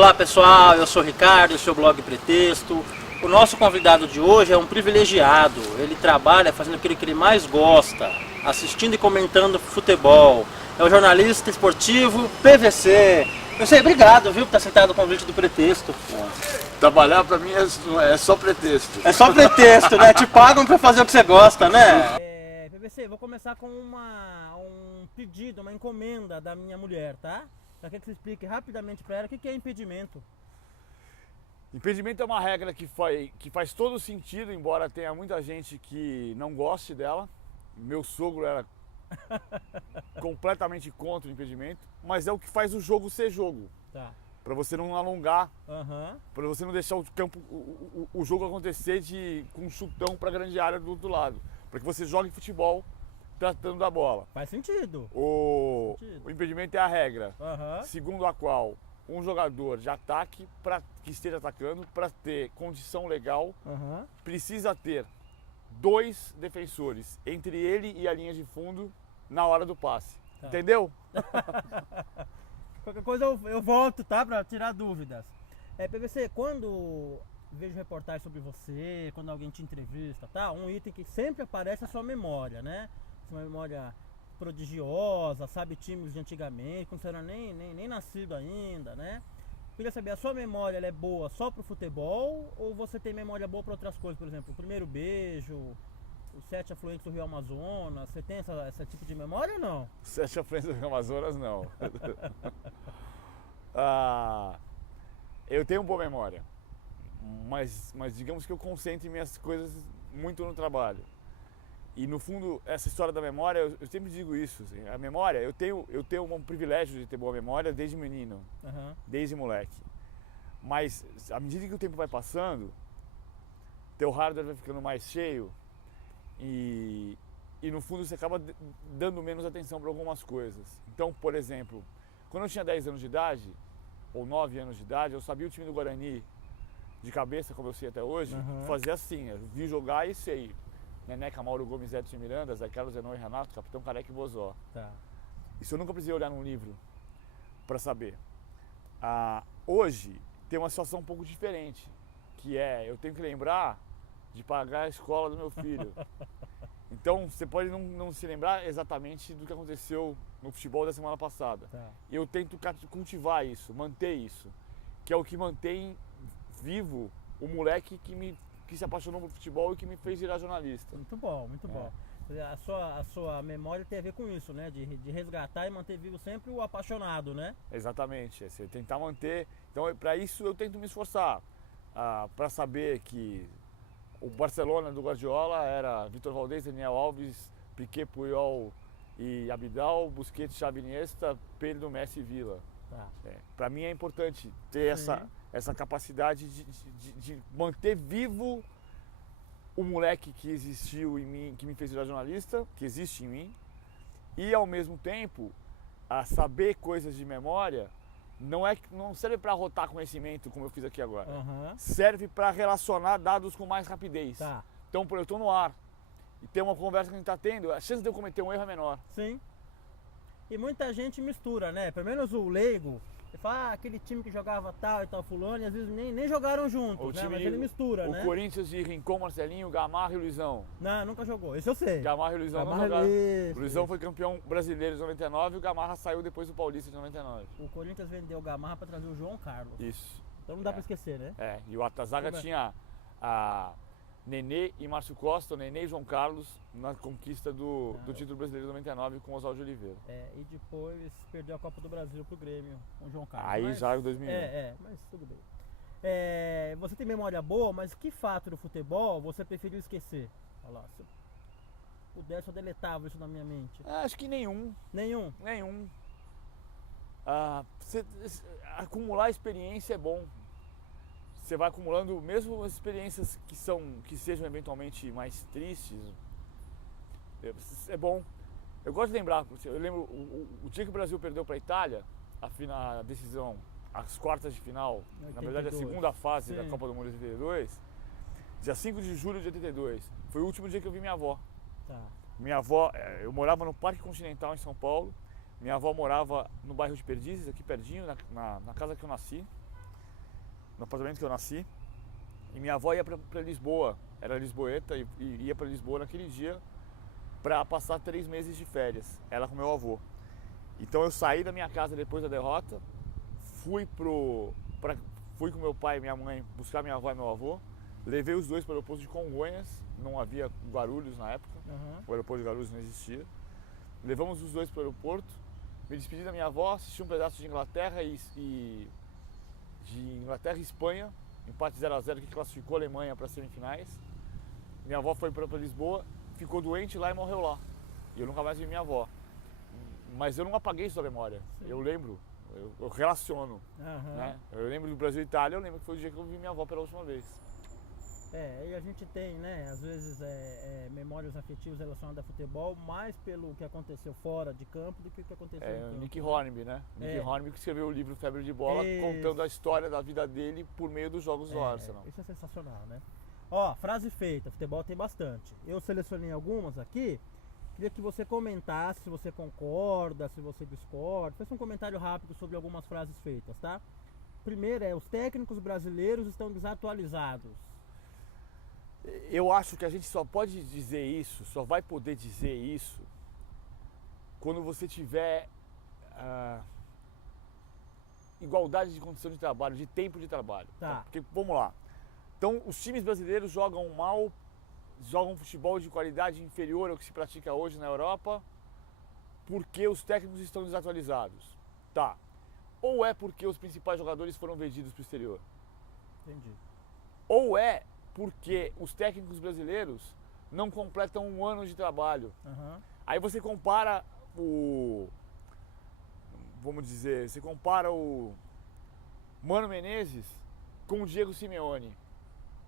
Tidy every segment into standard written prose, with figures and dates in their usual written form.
Olá pessoal, eu sou o Ricardo, esse é o blog Pretexto. O nosso convidado de hoje é um privilegiado. Ele trabalha fazendo aquilo que ele mais gosta, assistindo e comentando futebol. É o jornalista esportivo PVC. PVC, obrigado, viu, por ter aceitado o convite do Pretexto. Trabalhar pra mim é só pretexto. É só pretexto, né? Te pagam pra fazer o que você gosta, né? PVC, vou começar com um pedido, uma encomenda da minha mulher, tá? Pra que você explique rapidamente pra ela o que é impedimento. Impedimento é uma regra que faz todo sentido, embora tenha muita gente que não goste dela. Meu sogro era completamente contra o impedimento, mas é o que faz o jogo ser jogo. Tá. Pra você não alongar, Uhum. pra você não deixar o jogo acontecer com um chutão pra grande área do outro lado. Pra que você jogue futebol tratando da bola. Faz sentido. O impedimento é a regra, Uhum. segundo a qual um jogador de ataque, que esteja atacando, para ter condição legal, precisa ter dois defensores entre ele e a linha de fundo na hora do passe. Tá. Entendeu? Qualquer coisa eu volto, tá? Pra tirar dúvidas. PVC, quando vejo reportagem sobre você, quando alguém te entrevista, tá? Um item que sempre aparece é a sua memória, né? Uma memória prodigiosa, sabe, times de antigamente, quando você era nem nascido ainda, né? Queria saber, a sua memória ela é boa só pro futebol ou você tem memória boa para outras coisas? Por exemplo, o primeiro beijo, os 7 afluentes do Rio Amazonas, você tem esse tipo de memória ou não? 7 afluentes do Rio Amazonas, não. Eu tenho boa memória, mas digamos que eu concentro minhas coisas muito no trabalho. E no fundo, essa história da memória, eu sempre digo isso, assim, a memória, eu tenho um privilégio de ter boa memória desde menino, desde moleque. Mas à medida que o tempo vai passando, teu hardware vai ficando mais cheio e no fundo você acaba dando menos atenção para algumas coisas. Então, por exemplo, quando eu tinha 10 anos de idade, ou 9 anos de idade, eu sabia o time do Guarani de cabeça, como eu sei até hoje, fazia assim, eu vi jogar e sei. Neneca, Mauro Gomes, Edson Miranda, Zé Carlos, Zenon e Renato, Capitão Careca e Bozó. Tá. Isso eu nunca precisei olhar num livro para saber. Hoje tem uma situação um pouco diferente, que é, eu tenho que lembrar de pagar a escola do meu filho. Então você pode não se lembrar exatamente do que aconteceu no futebol da semana passada. Tá. Eu tento cultivar isso, manter isso, que é o que mantém vivo o moleque que se apaixonou por futebol e que me fez virar jornalista. Muito bom, muito bom. A sua memória tem a ver com isso, né? De resgatar e manter vivo sempre o apaixonado, né? Exatamente, você tentar manter. Então, para isso eu tento me esforçar, para saber que o Barcelona do Guardiola era Vitor Valdez, Daniel Alves, Piqué, Puyol e Abidal, Busquets, Xavi, Iniesta, Pedro, Messi e Villa. Tá. Para mim é importante ter essa capacidade de manter vivo o moleque que existiu em mim, que me fez virar jornalista, que existe em mim, e ao mesmo tempo saber coisas de memória não serve para rotar conhecimento como eu fiz aqui agora, serve para relacionar dados com mais rapidez. Tá. Então, eu estou no ar e tem uma conversa que a gente está tendo, a chance de eu cometer um erro é menor. Sim. E muita gente mistura, né? Pelo menos o leigo, ele fala, aquele time que jogava tal e tal fulano, e às vezes nem jogaram juntos, né? Mas ele mistura, né? O Corinthians de Rincon, Marcelinho, Gamarra e Luizão. Não, nunca jogou, isso eu sei. Gamarra e Luizão não jogaram. O Luizão foi campeão brasileiro de 99 e o Gamarra saiu depois do Paulista de 99. O Corinthians vendeu o Gamarra para trazer o João Carlos. Isso. Então não dá para esquecer, né? E o Atazaga tinha a Nenê e Márcio Costa, o Nenê e João Carlos na conquista do título brasileiro de 99 com Oswaldo de Oliveira. E depois perdeu a Copa do Brasil pro Grêmio com o João Carlos. Aí já em 2001. Mas tudo bem. Você tem memória boa, mas que fato do futebol você preferiu esquecer? Olha lá, se eu pudesse eu deletava isso na minha mente. Acho que nenhum. Nenhum? Nenhum. Acumular experiência é bom. Você vai acumulando, mesmo as experiências que sejam eventualmente mais tristes, é bom. Eu gosto de lembrar, eu lembro o dia que o Brasil perdeu para a Itália, a decisão, as quartas de final, 82. Na verdade a segunda fase da Copa do Mundo de 82, dia 5 de julho de 82, foi o último dia que eu vi minha avó. Tá. Minha avó, eu morava no Parque Continental em São Paulo, minha avó morava no bairro de Perdizes, aqui pertinho, na casa que eu nasci. no apartamento que eu nasci. E minha avó ia para Lisboa, era lisboeta e ia para Lisboa naquele dia para passar 3 meses de férias, ela com meu avô. Então eu saí da minha casa depois da derrota, fui com meu pai e minha mãe buscar minha avó e meu avô, levei os dois para o aeroporto de Congonhas, não havia Guarulhos na época, o aeroporto de Guarulhos não existia. Levamos os dois para o aeroporto, me despedi da minha avó, assisti um pedaço de Inglaterra e Espanha, empate 0-0 que classificou a Alemanha para as semifinais. Minha avó foi para Lisboa, ficou doente lá e morreu lá. E eu nunca mais vi minha avó. Mas eu não apaguei isso da memória. Sim. Eu lembro, eu relaciono. Né? Eu lembro do Brasil e Itália, eu lembro que foi o dia que eu vi minha avó pela última vez. E a gente tem, né, às vezes memórias afetivas relacionadas a futebol, mais pelo que aconteceu fora de campo do que o que aconteceu em campo. Nick Hornby, né? Nick Hornby que escreveu o livro Febre de Bola, contando a história da vida dele por meio dos jogos do Arsenal. Isso é sensacional, né? Ó, frase feita, futebol tem bastante. Eu selecionei algumas aqui, queria que você comentasse se você concorda, se você discorda. Faça um comentário rápido sobre algumas frases feitas, tá? Primeiro os técnicos brasileiros estão desatualizados. Eu acho que a gente só pode dizer isso, só vai poder dizer isso quando você tiver igualdade de condição de trabalho, de tempo de trabalho. Tá. Porque, vamos lá, então os times brasileiros jogam mal, jogam futebol de qualidade inferior ao que se pratica hoje na Europa, porque os técnicos estão desatualizados. Tá. Ou é porque os principais jogadores foram vendidos para o exterior. Entendi. Ou é porque os técnicos brasileiros não completam 1 ano de trabalho. Aí você compara você compara o Mano Menezes com o Diego Simeone.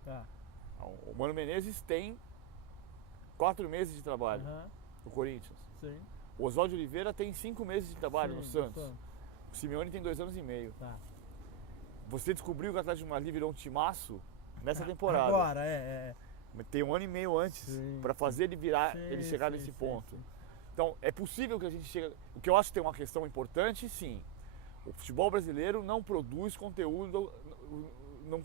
Tá. O Mano Menezes tem 4 meses de trabalho no Corinthians. Sim. O Oswaldo Oliveira tem 5 meses de trabalho no Santos. No Santos. O Simeone tem 2 anos e meio. Tá. Você descobriu que o Atlético de Madrid virou um timaço nessa temporada. Agora, Tem 1 ano e meio antes para fazer ele chegar nesse ponto. Sim. Então, é possível que a gente chegue... O que eu acho que tem uma questão importante, sim. O futebol brasileiro não produz conteúdo, não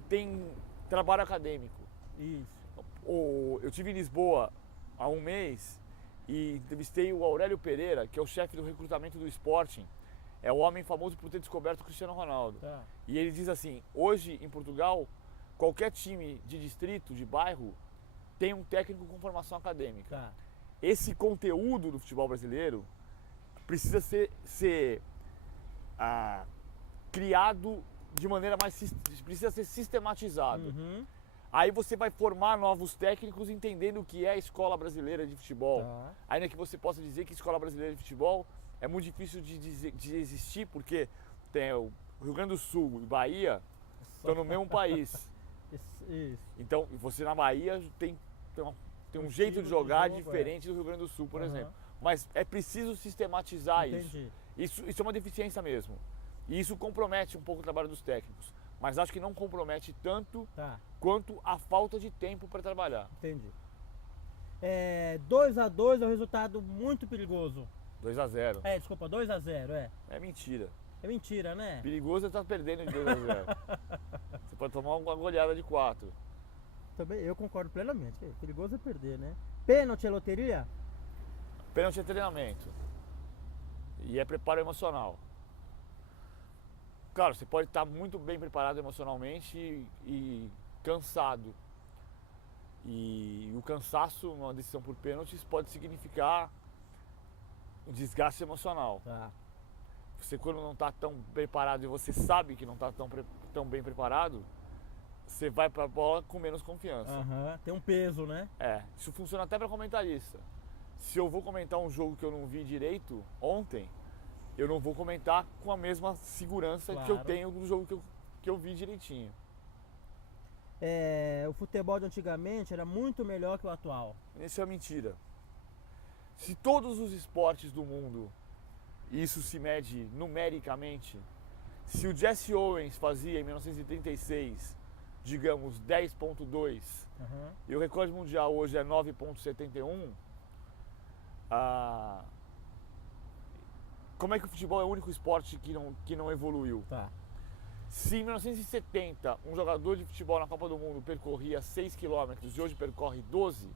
tem trabalho acadêmico. Isso. Eu estive em Lisboa há 1 mês e entrevistei o Aurélio Pereira, que é o chefe do recrutamento do Sporting. É o homem famoso por ter descoberto o Cristiano Ronaldo. Tá. E ele diz assim, hoje em Portugal, qualquer time de distrito, de bairro, tem um técnico com formação acadêmica. Tá. Esse conteúdo do futebol brasileiro precisa ser criado de maneira precisa ser sistematizado. Aí você vai formar novos técnicos entendendo o que é a escola brasileira de futebol. Tá. Ainda que você possa dizer que a escola brasileira de futebol é muito difícil de existir, porque tem o Rio Grande do Sul e Bahia estão no mesmo país. Isso. Então, você na Bahia tem um jeito de jogar diferente do Rio Grande do Sul, por exemplo. Mas é preciso sistematizar isso. Isso é uma deficiência mesmo. E isso compromete um pouco o trabalho dos técnicos. Mas acho que não compromete tanto quanto a falta de tempo para trabalhar. Entendi. 2-2 é um resultado muito perigoso. 2-0. Desculpa, 2-0, É mentira. É mentira, né? Perigoso é estar perdendo de 2-0. Você pode tomar uma goleada de 4. Também eu concordo plenamente. Perigoso é perder, né? Pênalti é loteria? Pênalti é treinamento. E é preparo emocional. Claro, você pode estar muito bem preparado emocionalmente e cansado. E o cansaço numa decisão por pênaltis pode significar um desgaste emocional. Tá. Você, quando não está tão preparado e você sabe que não está tão bem preparado, você vai para a bola com menos confiança. Tem um peso, né? Isso funciona até para comentarista. Se eu vou comentar um jogo que eu não vi direito ontem, eu não vou comentar com a mesma segurança que eu tenho do jogo que eu vi direitinho. O futebol de antigamente era muito melhor que o atual. Isso é mentira. Se todos os esportes do mundo, e isso se mede numericamente, se o Jesse Owens fazia em 1936, digamos, 10.2, e o recorde mundial hoje é 9.71, como é que o futebol é o único esporte que não evoluiu? Tá. Se em 1970 um jogador de futebol na Copa do Mundo percorria 6 km e hoje percorre 12,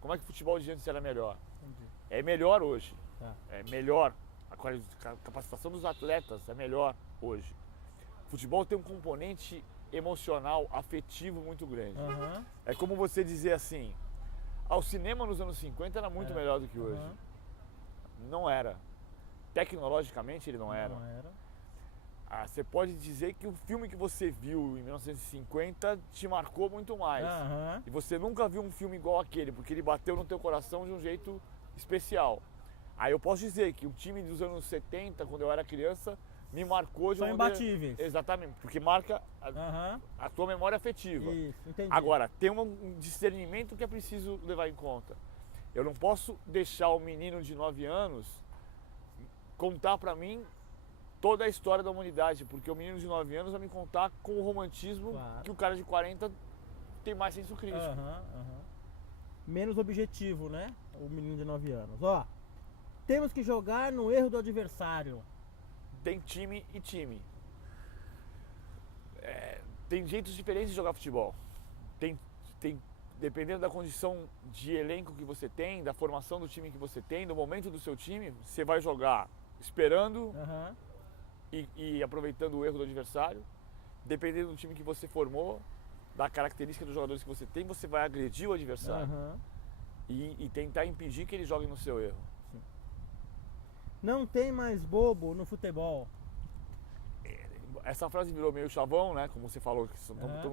como é que o futebol de antes era melhor? Entendi. É melhor hoje. Tá. É melhor. A capacitação dos atletas é melhor hoje. O futebol tem um componente emocional, afetivo muito grande. Aham. É como você dizer assim, o cinema nos anos 50 era muito melhor do que hoje. Aham. Não era. Tecnologicamente ele não era. Não era. Você pode dizer que o filme que você viu em 1950 te marcou muito mais. Aham. E você nunca viu um filme igual aquele, porque ele bateu no teu coração de um jeito especial. Aí eu posso dizer que o time dos anos 70, quando eu era criança, me marcou de São uma imbatíveis. Exatamente, porque marca Aham. a tua memória afetiva. Isso, entendi. Agora, tem um discernimento que é preciso levar em conta. Eu não posso deixar o menino de 9 anos contar pra mim toda a história da humanidade, porque o menino de 9 anos vai me contar com o romantismo Claro. que o cara de 40 tem mais senso crítico. Aham, aham. Menos objetivo, né? O menino de 9 anos. Ó, temos que jogar no erro do adversário. Tem time e time. Tem jeitos diferentes de jogar futebol. Dependendo da condição de elenco que você tem, da formação do time que você tem, do momento do seu time, você vai jogar esperando Aham. e aproveitando o erro do adversário. Dependendo do time que você formou, da característica dos jogadores que você tem, você vai agredir o adversário Aham. e tentar impedir que ele jogue no seu erro. Não tem mais bobo no futebol. Essa frase virou meio chavão, né? Como você falou, que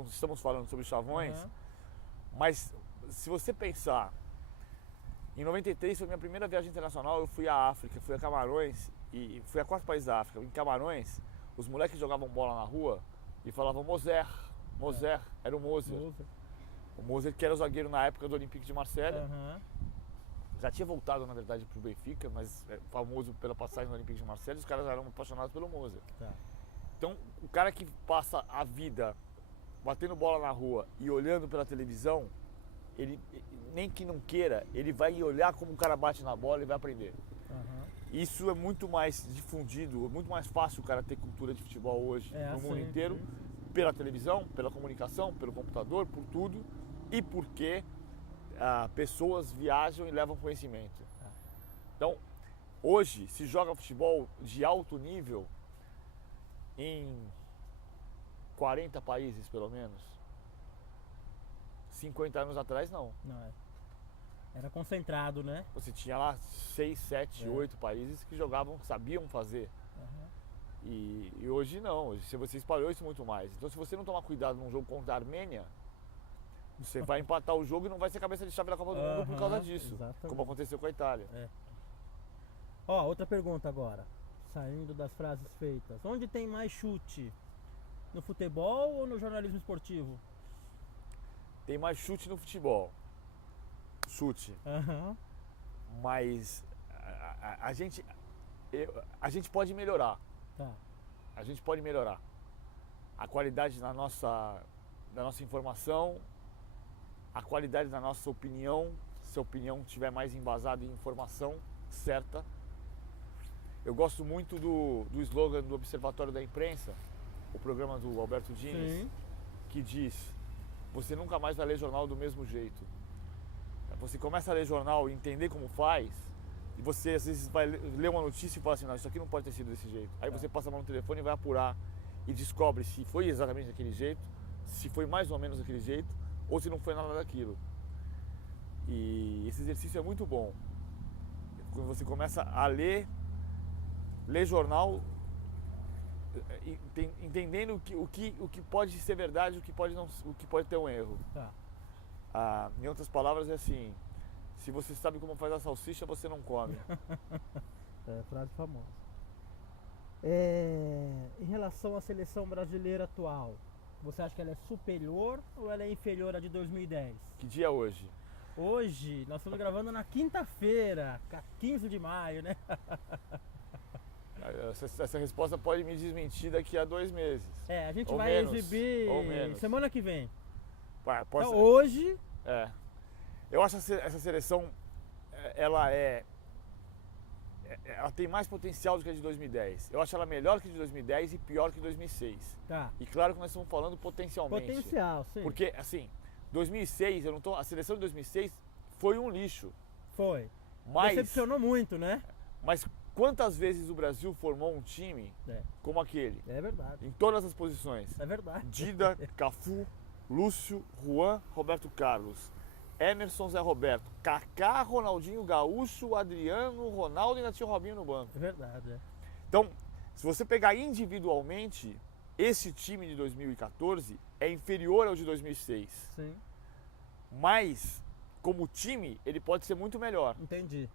estamos falando sobre chavões. Aham. Mas se você pensar, em 93 foi minha primeira viagem internacional, eu fui à África, fui a Camarões e fui a 4 países da África. Em Camarões, os moleques jogavam bola na rua e falavam Moser, era o Moser. O Moser que era o zagueiro na época do Olympique de Marselha. Aham. Já tinha voltado, na verdade, pro Benfica, mas é famoso pela passagem no Olympique de Marselha, os caras eram apaixonados pelo Moser. Tá. Então, o cara que passa a vida batendo bola na rua e olhando pela televisão, ele, nem que não queira, ele vai olhar como o cara bate na bola e vai aprender. Aham. Isso é muito mais difundido, é muito mais fácil o cara ter cultura de futebol hoje no mundo inteiro, pela televisão, pela comunicação, pelo computador, por tudo, e porque pessoas viajam e levam conhecimento. Então, hoje se joga futebol de alto nível em 40 países, pelo menos. 50 anos atrás, não. Não é. Era concentrado, né? Você tinha lá 6, 7, 8 países que jogavam, sabiam fazer. Aham. E hoje não, hoje você espalhou isso muito mais. Então, se você não tomar cuidado num jogo contra a Armênia, você vai empatar o jogo e não vai ser cabeça de chave da Copa do Mundo por causa disso. Exatamente. Como aconteceu com a Itália. Ó, outra pergunta agora. Saindo das frases feitas. Onde tem mais chute? No futebol ou no jornalismo esportivo? Tem mais chute no futebol. Chute. Aham. Mas a gente pode melhorar. Tá. A gente pode melhorar. A qualidade da nossa informação, a qualidade da nossa opinião, se a opinião estiver mais embasada em informação certa. Eu gosto muito do slogan do Observatório da Imprensa, o programa do Alberto Diniz, Sim. que diz: você nunca mais vai ler jornal do mesmo jeito. Você começa a ler jornal e entender como faz, e você às vezes vai ler uma notícia e fala assim, não, isso aqui não pode ter sido desse jeito. Aí você passa a mão no telefone e vai apurar e descobre se foi exatamente daquele jeito, se foi mais ou menos daquele jeito, ou se não foi nada daquilo. E esse exercício é muito bom. Quando você começa a ler jornal, entendendo o que pode ser verdade, o que pode ter um erro. Tá. Em outras palavras, é assim: se você sabe como faz a salsicha, você não come. É, frase famosa. Em relação à seleção brasileira atual, você acha que ela é superior ou ela é inferior à de 2010? Que dia é hoje? Hoje, nós estamos gravando na quinta-feira, 15 de maio, né? Essa resposta pode me desmentir daqui a 2 meses. A gente Ou vai menos, exibir ou menos. semana que vem. Pode Então, ser. hoje, Eu acho essa seleção, ela é ela tem mais potencial do que a de 2010. Eu acho ela melhor que a de 2010 e pior que 2006. Tá. E claro que nós estamos falando potencialmente. Potencial, sim. Porque, assim, 2006, a seleção de 2006 foi um lixo. Foi. Mas, Decepcionou muito, né? mas quantas vezes o Brasil formou um time como aquele? É verdade. Em todas as posições. É verdade. Dida, Cafu, Lúcio, Juan, Roberto Carlos, Emerson, Zé Roberto, Kaká, Ronaldinho Gaúcho, Adriano, Ronaldo e ainda tinha o Robinho no banco. É verdade, é. Então, se você pegar individualmente, esse time de 2014 é inferior ao de 2006. Sim. Mas, como time, ele pode ser muito melhor. Entendi.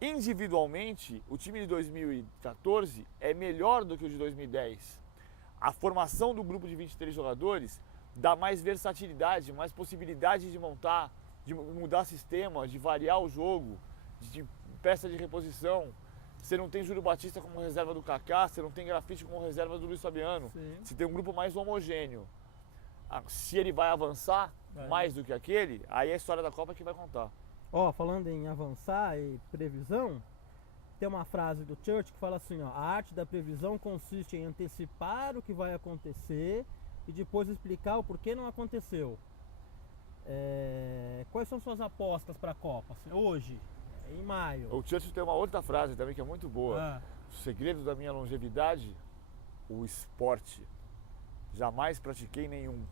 Individualmente, o time de 2014 é melhor do que o de 2010. A formação do grupo de 23 jogadores dá mais versatilidade, mais possibilidade de montar, de mudar sistema, de variar o jogo, de peça de reposição. Você não tem Júlio Batista como reserva do Kaká, você não tem Grafite como reserva do Luiz Fabiano. Sim. Você tem um grupo mais homogêneo. Se ele vai avançar mais do que aquele, aí é a história da Copa que vai contar. Ó, falando em avançar e previsão, tem uma frase do Church que fala assim, ó, a arte da previsão consiste em antecipar o que vai acontecer e depois explicar o porquê não aconteceu. Quais são suas apostas para a Copa? Assim, hoje, em maio. O Churchill tem uma outra frase também que é muito boa. O segredo da minha longevidade, o esporte. Jamais pratiquei nenhum.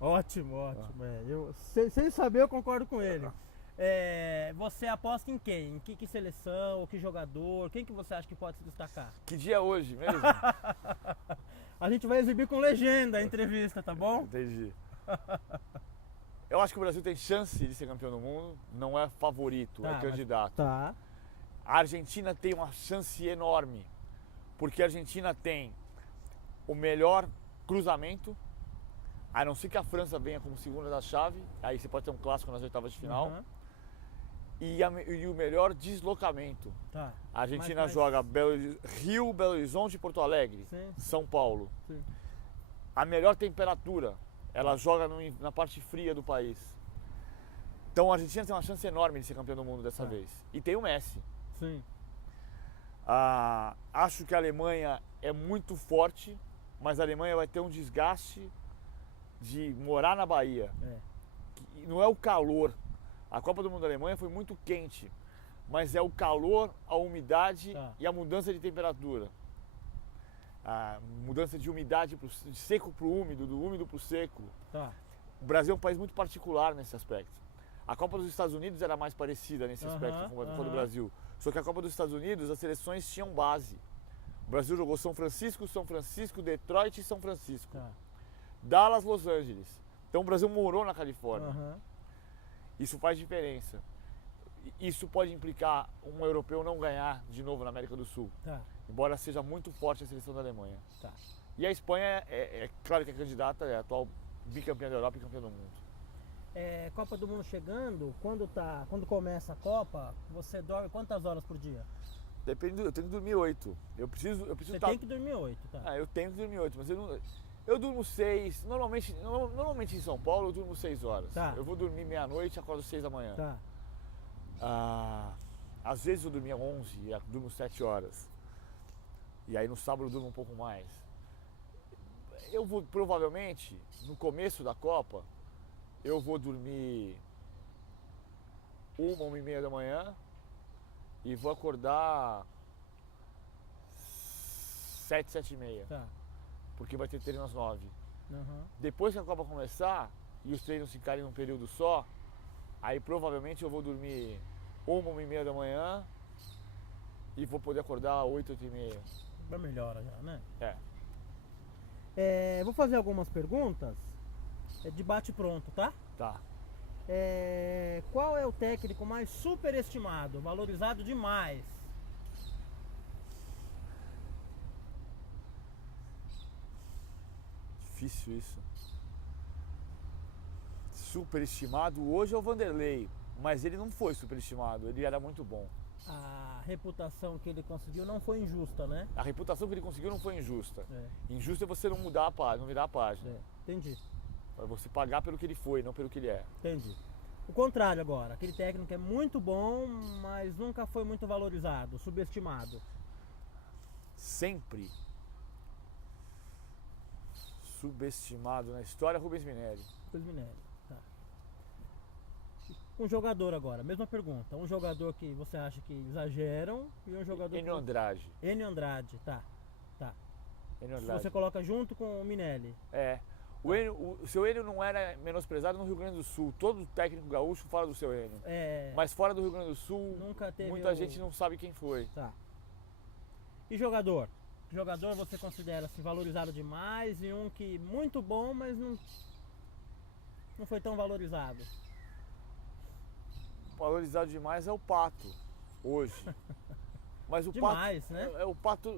Ótimo, ótimo. Eu, sem saber, eu concordo com ele. Você aposta em quem? Em que seleção, que jogador? Quem que você acha que pode se destacar? Que dia é hoje mesmo? A gente vai exibir com legenda a entrevista, tá bom? Entendi. Eu acho que o Brasil tem chance de ser campeão do mundo, não é favorito, é candidato. Tá. A Argentina tem uma chance enorme, porque a Argentina tem o melhor cruzamento, a não ser que a França venha como segunda da chave, aí você pode ter um clássico nas oitavas de final. Uhum. E o melhor deslocamento. Tá. A Argentina joga Rio, Belo Horizonte e Porto Alegre, sim. São Paulo. Sim. A melhor temperatura, ela joga na parte fria do país. Então a Argentina tem uma chance enorme de ser campeão do mundo dessa vez. E tem o Messi. Sim. Acho que a Alemanha é muito forte, mas a Alemanha vai ter um desgaste de morar na Bahia. Não é o calor. A Copa do Mundo da Alemanha foi muito quente, mas é o calor, a umidade e a mudança de temperatura. A mudança de umidade de seco para o úmido, do úmido para o seco. O Brasil é um país muito particular nesse aspecto. A Copa dos Estados Unidos era mais parecida nesse aspecto com a do Brasil. Só que a Copa dos Estados Unidos, as seleções tinham base. O Brasil jogou São Francisco, Detroit e São Francisco. Dallas, Los Angeles. Então o Brasil morou na Califórnia. Isso faz diferença. Isso pode implicar um europeu não ganhar de novo na América do Sul. Embora seja muito forte a seleção da Alemanha. E a Espanha é claro que é candidata, é a atual bicampeã da Europa e campeã do mundo. Copa do Mundo chegando, quando começa a Copa, você dorme quantas horas por dia? Depende, eu tenho que dormir 8. Você tem que dormir 8, tá? Eu tenho que dormir 8, mas eu durmo 6. Normalmente em São Paulo eu durmo 6 horas. Eu vou dormir meia-noite e acordo 6 da manhã. Às vezes eu dormia 11 e durmo 7 horas. E aí no sábado eu durmo um pouco mais. Eu vou provavelmente, no começo da Copa, eu vou dormir 1h da manhã e vou acordar 7, 7h30. Porque vai ter treino às 9. Depois que a Copa começar e os treinos ficarem num período só, aí provavelmente eu vou dormir 1h da manhã e vou poder acordar 8, 8h30. Vai melhora já, né? Vou fazer algumas perguntas. De bate pronto, tá? Tá. Qual é o técnico mais superestimado, valorizado demais? Difícil isso. Superestimado hoje é o Vanderlei, mas ele não foi superestimado, ele era muito bom. A reputação que ele conseguiu não foi injusta, né? A reputação que ele conseguiu não foi injusta. Injusta é você não mudar a página, não virar a página. Entendi. É você pagar pelo que ele foi, não pelo que ele é. Entendi. O contrário agora, aquele técnico que é muito bom, mas nunca foi muito valorizado, subestimado. Sempre subestimado na história, Rubens Minelli. Rubens Minelli, tá. Um jogador agora, mesma pergunta. Um jogador que você acha que exageram e um jogador Enio Andrade. Enio Andrade, tá. Enio Se Andrade. você coloca junto com o Minelli. É. O seu Enio não era menosprezado no Rio Grande do Sul. Todo técnico gaúcho fala do seu Enio. É, Mas fora do Rio Grande do Sul, nunca teve muita gente não sabe quem foi. Tá. E jogador? Jogador você considera se valorizado demais e um que muito bom, mas não foi tão valorizado? Valorizado demais é o Pato, hoje. Mas o Demais, Pato, né? O Pato,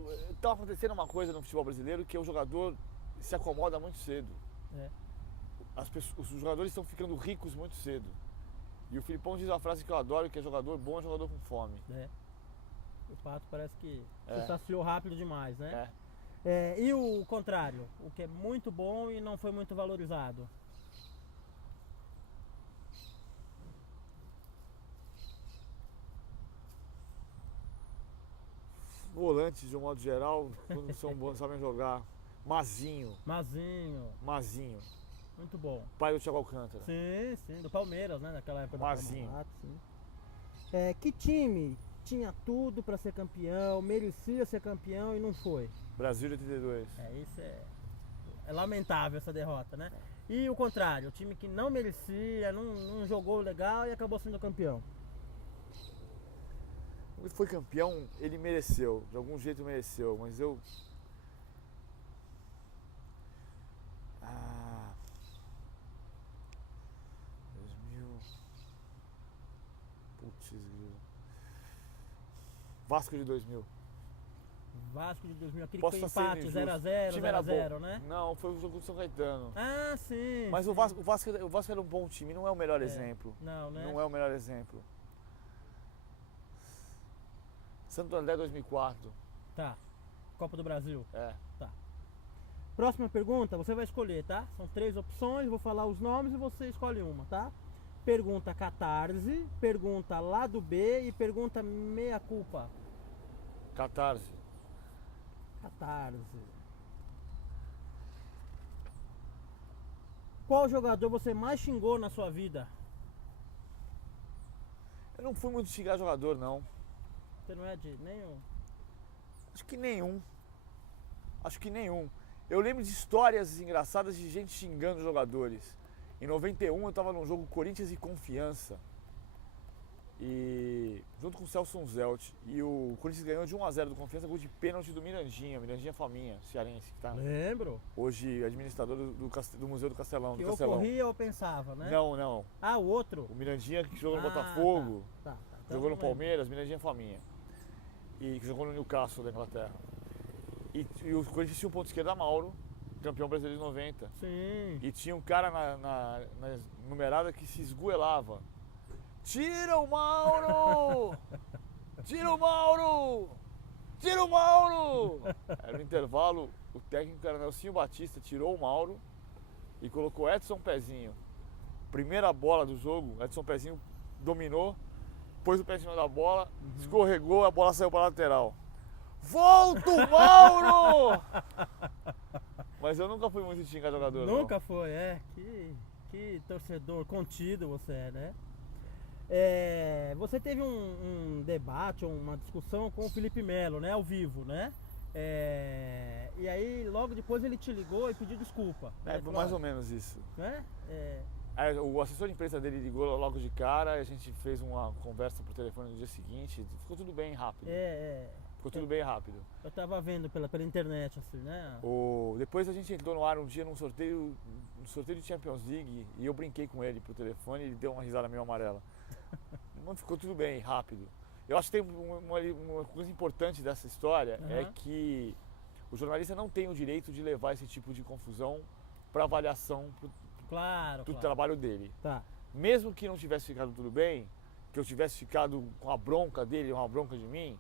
tá acontecendo uma coisa no futebol brasileiro que o jogador se acomoda muito cedo. É. Os jogadores estão ficando ricos muito cedo. E o Filipão diz uma frase que eu adoro, que é jogador bom é jogador com fome. É. O Pato parece que É. se saciou rápido demais, né? É. E o contrário, o que é muito bom e não foi muito valorizado? Volantes, de um modo geral, quando são bons, sabem jogar. Mazinho, Muito bom. pai do Thiago Alcântara. Sim, do Palmeiras, né? Naquela época Mazinho. do Palmeiras, sim. Que time tinha tudo para ser campeão, merecia ser campeão e não foi? Brasil de 82. Isso é lamentável essa derrota, né? E o contrário, o time que não merecia, não jogou legal e acabou sendo campeão. Ele foi campeão, ele mereceu, de algum jeito mereceu, mas eu... Ah... 2000... Putz, grilo. Vasco de 2000. Vasco de 2000, aquele Posso que foi estar sendo empate, injusto. 0x0, O time era 0x0, bom. né? Não, foi o jogo do São Caetano. Ah, sim. Mas sim. o Vasco era um bom time, não é o melhor É. exemplo. Não, né? Não é o melhor exemplo. Santo André 2004. Tá. Copa do Brasil. É. Próxima pergunta, você vai escolher, tá? São 3 opções, vou falar os nomes e você escolhe uma, tá? Pergunta Catarse, pergunta Lado B e pergunta Meia Culpa. Catarse. Catarse. Qual jogador você mais xingou na sua vida? Eu não fui muito xingar jogador, não. Você não é de nenhum? Acho que nenhum. Acho que nenhum. Eu lembro de histórias engraçadas de gente xingando jogadores. Em 91 eu estava num jogo Corinthians e Confiança. E junto com o Celso Zelt. E o Corinthians ganhou de 1x0 do Confiança, gol de pênalti do Mirandinha Faminha, cearense, que tá Lembro. hoje administrador do Museu do Castelão. Que do Castelão. ocorria ou pensava, né? Não. Ah, o outro? O Mirandinha que jogou no Ah, Botafogo, Tá. Então jogou no não lembro. Palmeiras, Mirandinha Faminha. E que jogou no Newcastle da Inglaterra. E o Corinthians tinha um ponto esquerdo, Mauro, campeão brasileiro de 90. Sim. E tinha um cara na numerada que se esgoelava. Tira o Mauro! Tira o Mauro! Tira o Mauro! Era no intervalo, o técnico era Nelsinho Batista, tirou o Mauro e colocou Edson Pezinho. Primeira bola do jogo, Edson Pezinho dominou, pôs o pé em cima da bola, escorregou, a bola saiu para a lateral. Volta o Mauro! Mas eu nunca fui muito xingar jogador. Nunca foi, Que torcedor contido você é, né? Você teve um debate, uma discussão com o Felipe Melo, né? Ao vivo, né? E aí logo depois ele te ligou e pediu desculpa. Foi mais ou menos isso. Né? O assessor de imprensa dele ligou logo de cara, a gente fez uma conversa por telefone no dia seguinte, ficou tudo bem rápido. Ficou tudo bem rápido. Eu tava vendo pela internet, assim, né? Depois a gente entrou no ar um dia num sorteio de Champions League e eu brinquei com ele por telefone e ele deu uma risada meio amarela. Mas ficou tudo bem, rápido. Eu acho que tem uma coisa importante dessa história, é que o jornalista não tem o direito de levar esse tipo de confusão para avaliação do trabalho dele. Tá. Mesmo que não tivesse ficado tudo bem, que eu tivesse ficado com a bronca dele, uma bronca de mim,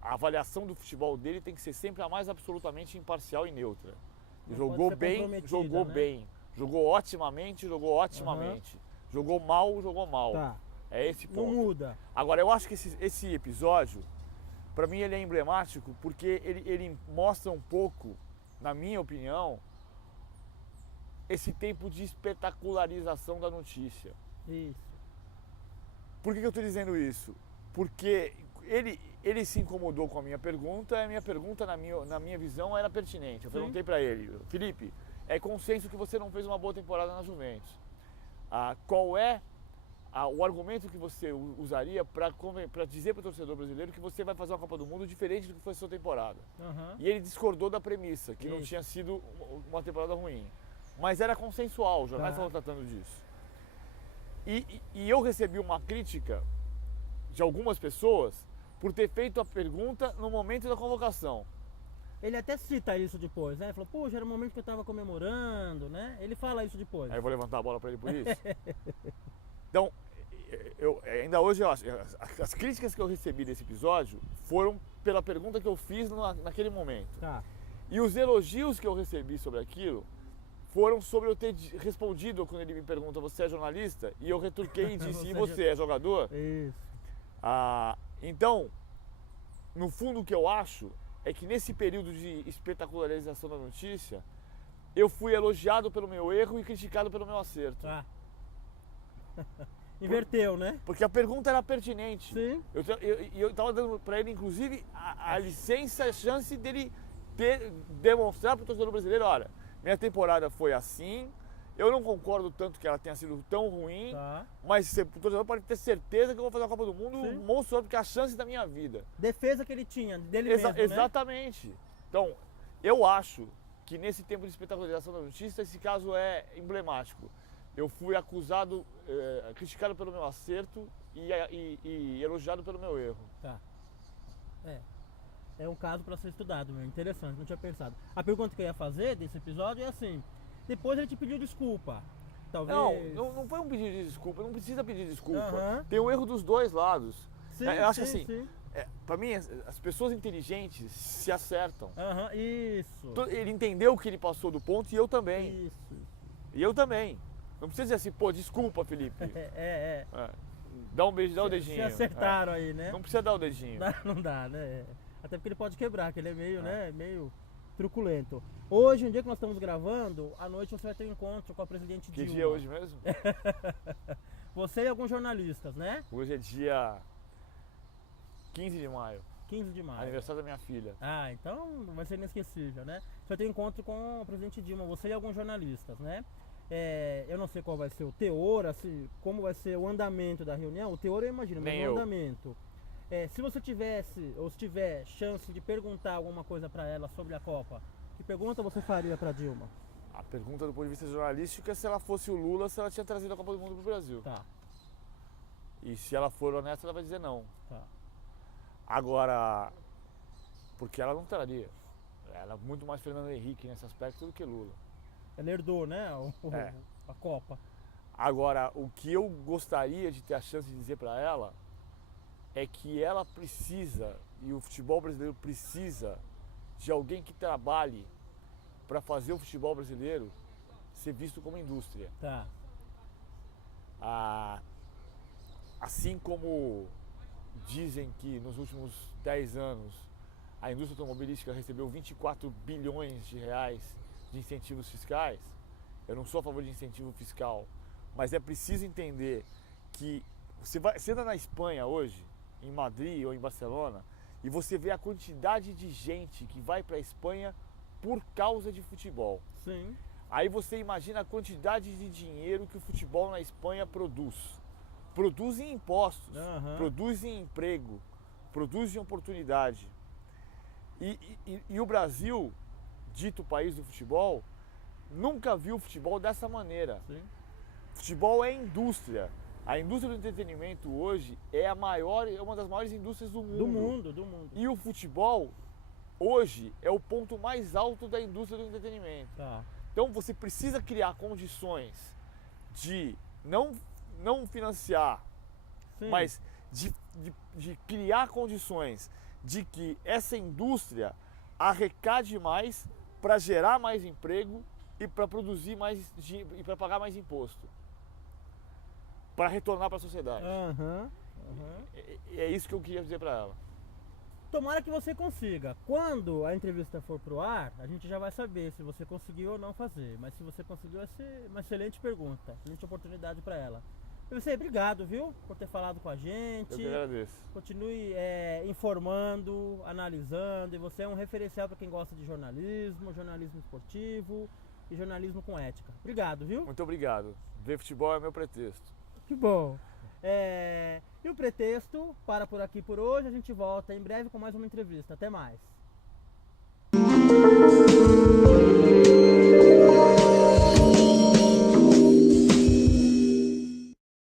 a avaliação do futebol dele tem que ser sempre a mais absolutamente imparcial e neutra. Não Jogou pode ser bem, comprometida, jogou né? bem. Jogou otimamente, jogou otimamente. Jogou mal, jogou mal. Tá. É esse Não ponto. muda. Agora, eu acho que esse episódio, pra mim, ele é emblemático porque ele mostra um pouco, na minha opinião, esse tempo de espetacularização da notícia. Isso. Por que eu estou dizendo isso? Porque ele se incomodou com a minha pergunta e a minha pergunta, na minha visão, era pertinente. Eu Sim. perguntei para ele, Felipe, é consenso que você não fez uma boa temporada na Juventus. Qual é o argumento que você usaria para dizer para o torcedor brasileiro que você vai fazer uma Copa do Mundo diferente do que foi a sua temporada? Uhum. E ele discordou da premissa, que não Isso. tinha sido uma temporada ruim. Mas era consensual, os jornais Tá. estavam tratando disso. E eu recebi uma crítica de algumas pessoas por ter feito a pergunta no momento da convocação. Ele até cita isso depois, né? Ele falou, poxa, era o momento que eu tava comemorando, né? Ele fala isso depois. Aí eu vou levantar a bola para ele por isso. Então, ainda hoje, as críticas que eu recebi desse episódio foram pela pergunta que eu fiz naquele momento. Tá. E os elogios que eu recebi sobre aquilo foram sobre eu ter respondido quando ele me pergunta, você é jornalista? E eu retorquei e disse, e você é jogador? Isso. Então, no fundo o que eu acho é que nesse período de espetacularização da notícia, eu fui elogiado pelo meu erro e criticado pelo meu acerto. Tá. Inverteu, né? Porque a pergunta era pertinente. Sim. Eu estava dando para ele, inclusive, a licença, a chance dele demonstrar para o torcedor brasileiro, olha, minha temporada foi assim, eu não concordo tanto que ela tenha sido tão ruim, Tá. mas o torcedor pode ter certeza que eu vou fazer a Copa do Mundo Sim. monstruosa, porque é a chance da minha vida. Defesa que ele tinha, dele mesmo, né? Exatamente. Então, eu acho que nesse tempo de espetacularização da notícia, esse caso é emblemático. Eu fui acusado, criticado pelo meu acerto e elogiado pelo meu erro. Tá. É um caso para ser estudado, meu. Interessante, não tinha pensado. A pergunta que eu ia fazer desse episódio é assim: depois ele te pediu desculpa. Talvez. Não foi um pedido de desculpa, não precisa pedir desculpa. Aham. Tem o erro dos dois lados. Sim, Eu acho sim, assim, sim. pra mim, as pessoas inteligentes se acertam. Aham, isso. Ele entendeu que ele passou do ponto e eu também. Isso. E eu também. Não precisa dizer assim, pô, desculpa, Felipe. É. Dá um beijo, dá o dedinho. Se acertaram aí, né? Não precisa dar o dedinho. Não dá, né? Até porque ele pode quebrar, que ele é meio, né? Meio truculento. Hoje, um dia que nós estamos gravando, à noite você vai ter um encontro com a presidente Que Dilma. dia é hoje mesmo? Você e alguns jornalistas, né? Hoje é dia 15 de maio, 15 de maio. aniversário da minha filha. Então vai ser inesquecível, né? Você vai ter um encontro com a presidente Dilma, você e alguns jornalistas, né? Eu não sei qual vai ser o teor, assim, como vai ser o andamento da reunião. O teor eu imagino, mas Nem o eu. andamento. Se você tivesse, ou se tiver chance de perguntar alguma coisa para ela sobre a Copa, que pergunta você faria para Dilma? A pergunta do ponto de vista jornalístico é se ela fosse o Lula, se ela tinha trazido a Copa do Mundo pro Brasil. Tá, E se ela for honesta, ela vai dizer não. tá. Agora, porque ela não traria. Ela é muito mais Fernando Henrique nesse aspecto do que Lula. Ela herdou, né? É. A Copa. Agora, o que eu gostaria de ter a chance de dizer para ela é que ela precisa, e o futebol brasileiro precisa, de alguém que trabalhe para fazer o futebol brasileiro ser visto como indústria. Tá. Assim como dizem que nos últimos 10 anos a indústria automobilística recebeu 24 bilhões de reais de incentivos fiscais, eu não sou a favor de incentivo fiscal, mas é preciso entender que você anda na Espanha hoje, em Madrid ou em Barcelona, e você vê a quantidade de gente que vai para a Espanha por causa de futebol. Sim. Aí você imagina a quantidade de dinheiro que o futebol na Espanha produz. Produz em impostos, Aham. produz em emprego, produz em oportunidade. E o Brasil, dito país do futebol, nunca viu o futebol dessa maneira. Sim. Futebol é indústria. A indústria do entretenimento hoje é uma das maiores indústrias do mundo. Do mundo. E o futebol, hoje, é o ponto mais alto da indústria do entretenimento. Tá. Então você precisa criar condições de não financiar, Sim. mas de criar condições de que essa indústria arrecade mais para gerar mais emprego e para produzir mais e para pagar mais imposto. para retornar para a sociedade. Aham. E é isso que eu queria dizer para ela. Tomara que você consiga. Quando a entrevista for pro ar, a gente já vai saber se você conseguiu ou não fazer. Mas se você conseguiu, vai ser uma excelente pergunta, excelente oportunidade para ela. PVC, obrigado, viu, por ter falado com a gente. Eu que agradeço. Continue informando, analisando. E você é um referencial para quem gosta de jornalismo, jornalismo esportivo e jornalismo com ética. Obrigado, viu? Muito obrigado. Ver futebol é meu pretexto. Que bom. E o pretexto para por aqui por hoje. A gente volta em breve com mais uma entrevista. Até mais.